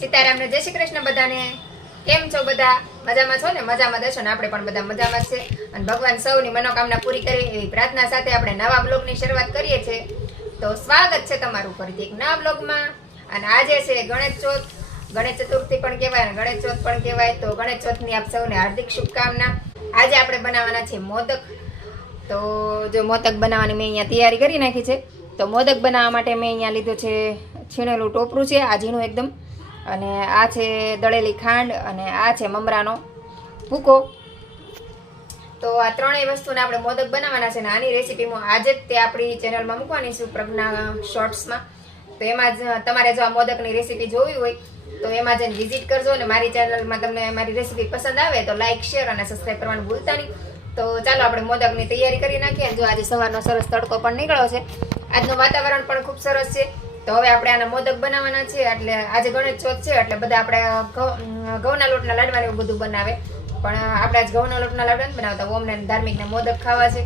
સીતારામને જય શ્રી કૃષ્ણ બધાને. કેમ છો બધા? મજામાં છો ને? મજામાં દેશો ને? આપણે પણ બધા મજામાં છે અને ભગવાન સૌની મનોકામના પૂરી કરે એવી પ્રાર્થના સાથે આપણે નવા બ્લોગની શરૂઆત કરીએ છીએ. તો સ્વાગત છે તમારું ફરીથી એક નવા બ્લોગમાં. અને આજે છે ગણેશ ચોથ, ગણેશ ચતુર્થી પણ કહેવાય અને ગણેશ ચોથ પણ કહેવાય. તો ગણેશ ચોથની આપ સૌને હાર્દિક શુભકામના. આજે આપણે બનાવવાના છે મોદક. તો જો મોદક બનાવવાની મેં અહીંયા તૈયારી કરી નાખી છે. તો મોદક બનાવવા માટે મેં અહીંયા લીધું છે છીણેલું ટોપરું છે આ ઝીણું એકદમ, અને આ છે દળેલી ખાંડ, અને આ છે મમરાનો ભૂકો. તો આ ત્રણેય વસ્તુને આપણે મોદક બનાવવાના છે. અને આની રેસીપી હું આજે જ તે આપણી ચેનલમાં મૂકવાની છું, પ્રજ્ઞા શોર્ટ્સમાં. તો એમાં જ તમારે જો આ મોદકની રેસીપી જોવી હોય તો એમાં જઈને વિઝિટ કરજો. અને મારી ચેનલમાં તમને મારી રેસીપી પસંદ આવે તો લાઇક, શેર અને સબસ્ક્રાઈબ કરવાનું ભૂલતા નહીં. તો ચાલો આપણે મોદકની તૈયારી કરી નાખીએ. જો આજે સવારનો સરસ તડકો પણ નીકળ્યો છે, આજનું વાતાવરણ પણ ખૂબ સરસ છે. તો હવે આપણે આના મોદક બનાવવાના છે. એટલે આજે ગણેશ ચોથ છે એટલે બધા આપણે ઘઉંના લોટના લાડવા એવું બધું બનાવે, પણ આપણે આજ ઘઉંના લોટના લાડવા નથી બનાવતા. ઓમને ધાર્મિકને મોદક ખાવા છે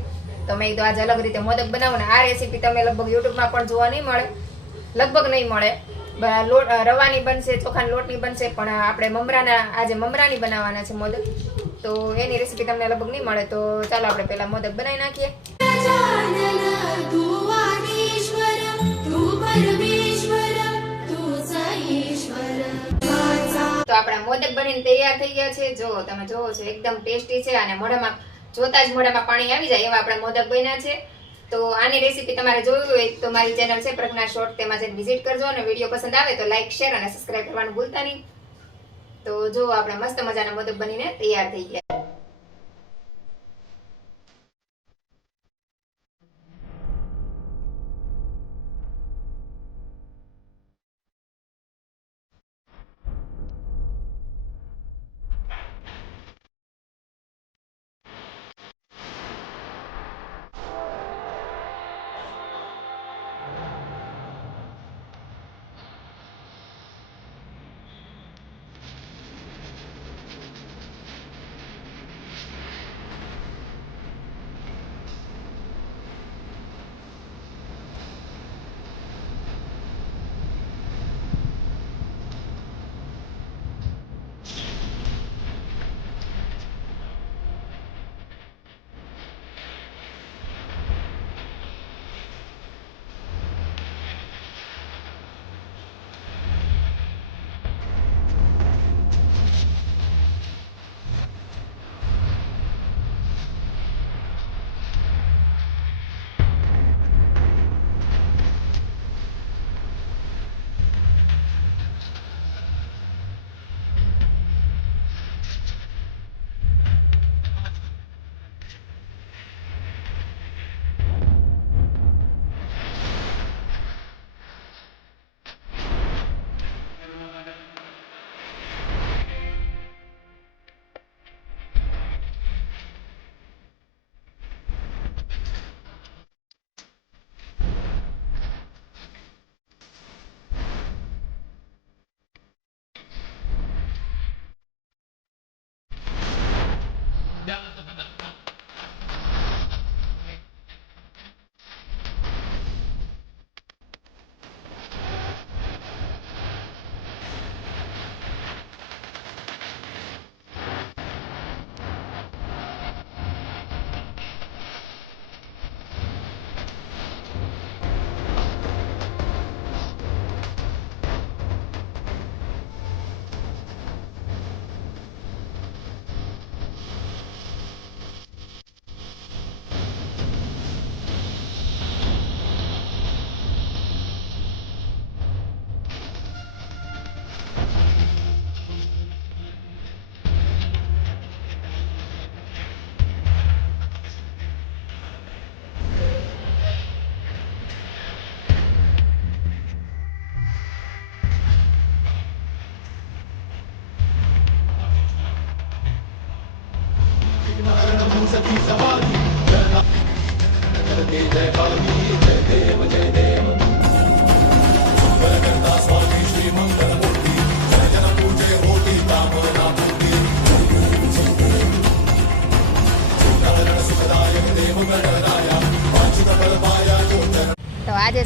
તો મેં તો આજે અલગ રીતે મોદક બનાવું. ને આ રેસીપી તમે લગભગ યુટ્યુબમાં પણ જોવા નહીં મળે, લગભગ નહીં મળે. રવાની બનશે, ચોખાના લોટની બનશે, પણ આપણે આજે મમરાની બનાવવાના છે મોદક. તો એની રેસીપી તમને લગભગ નહીં મળે. તો ચાલો આપણે પહેલા મોદક બનાવી નાખીએ. તો આપણા મોદક બનીને તૈયાર થઈ ગયા છે. જો તમે જોવો છો એકદમ ટેસ્ટી છે અને મોઢામાં જોતા જ મોઢામાં પાણી આવી જાય એવા આપણા મોદક બન્યા છે. તો આની રેસીપી તમારે જોવી હોય તો મારી ચેનલ છે પ્રજ્ઞા શોર્ટ, તેમાં જઈને વિઝિટ કરજો. અને વિડીયો પસંદ આવે તો લાઇક, શેર અને સબસ્ક્રાઇબ કરવાનું ભૂલતા નહીં. તો જો આપણે મસ્ત મજાના મોદક બનીને તૈયાર થઈ ગયા.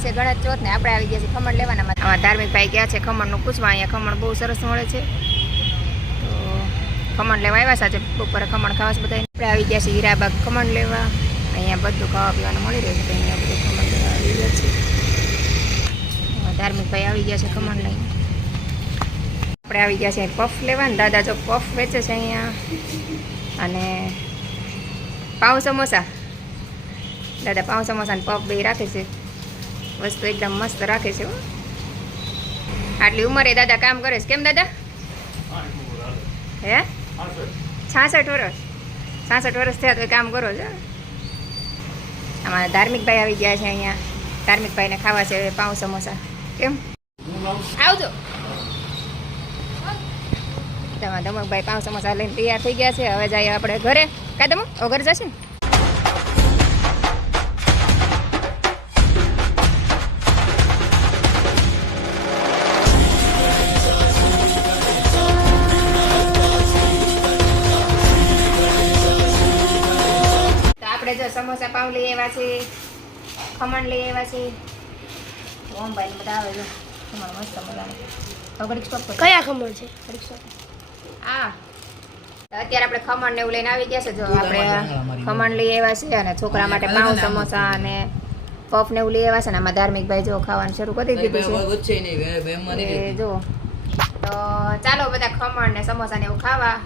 છે ગણેશ ચોથ ને આપણે આવી ગયા છીએ ખમણ લેવાના. આમાં ધાર્મિક ભાઈ ગયા છે ખમણનું પૂછવા. અહીંયા ખમણ બહુ સરસ મળે છે, તો ખમણ લેવા આવ્યા સાચે. બપોરે ખમણ ખાવા છે બધા. આપણે આવી ગયા છીએ હીરાબાગ ખમણ લેવા. અહીંયા બધું ખાવા પીવાનું મળી રહ્યું છે, અહીંયા બધું ખમણ લેવા આવી ગયા છે. ધાર્મિક ભાઈ આવી ગયા છે ખમણ લઈને. આપણે આવી ગયા છે પફ લેવા ને. દાદા જો પફ વેચે છે અહીંયા, અને પાઉં સમોસા. દાદા પાઉં સમોસા ને પફ બે રાખે છે. વસ્તુ એકદમ મસ્ત રાખે છે. આટલી ઉંમરે દાદા કામ કરે છે. કેમ દાદા? હે 66 વર્ષ? 66 વર્ષ થયા તો કામ કરો છો. આમાં ધાર્મિક ભાઈ આવી ગયા છે અહીંયા. ધાર્મિક ભાઈને ખાવા છે પાઉં સમોસા. કેમ આવજો. તમારા ધમકભાઈ પાઉં સમોસા લઈને તૈયાર થઈ ગયા છે. હવે જઈએ આપણે ઘરે. કાદમ ઘર જશે ને. આપણે જો સમોસા પાઉં લઈ આવ્યા છે, ખમણ લઈ આવ્યા છે. ઓમ ભાઈ ને બધા આવે છે. ખમણ મસ્ત મજાનું. કયા ખમણ છે? હા, અત્યારે આપણે ખમણ ને એવું લઈને આવી ગયા છે. જો આપણે ખમણ લઈ આવ્યા છે, અને છોકરા માટે પાઉં સમોસા અને પફ ને એવું લઈ આવ્યા છે. ને આમાં ધાર્મિક ભાઈ જો ખાવાનું શરૂ કરી દીધું છે. જો તો ચાલો બધા ખમણ ને સમોસા ને એવું ખાવા.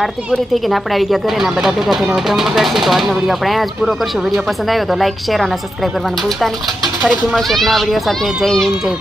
આરતી પૂરી થઈ ગઈ ને આપણે આવી ગયા ઘરે. ને બધા ભેગા થઈને ડ્રમ વગાડશું. તો આજનો વિડીયો આપણે અહીંયા જ પૂરો કરશું. વિડીયો પસંદ આવ્યો તો લાઈક, શેર અને સબસ્ક્રાઈબ કરવાનું ભૂલતા નહીં. ફરીથી મળશું એક નવા વિડીયો સાથે. જય હિન્દ, જય ભારત.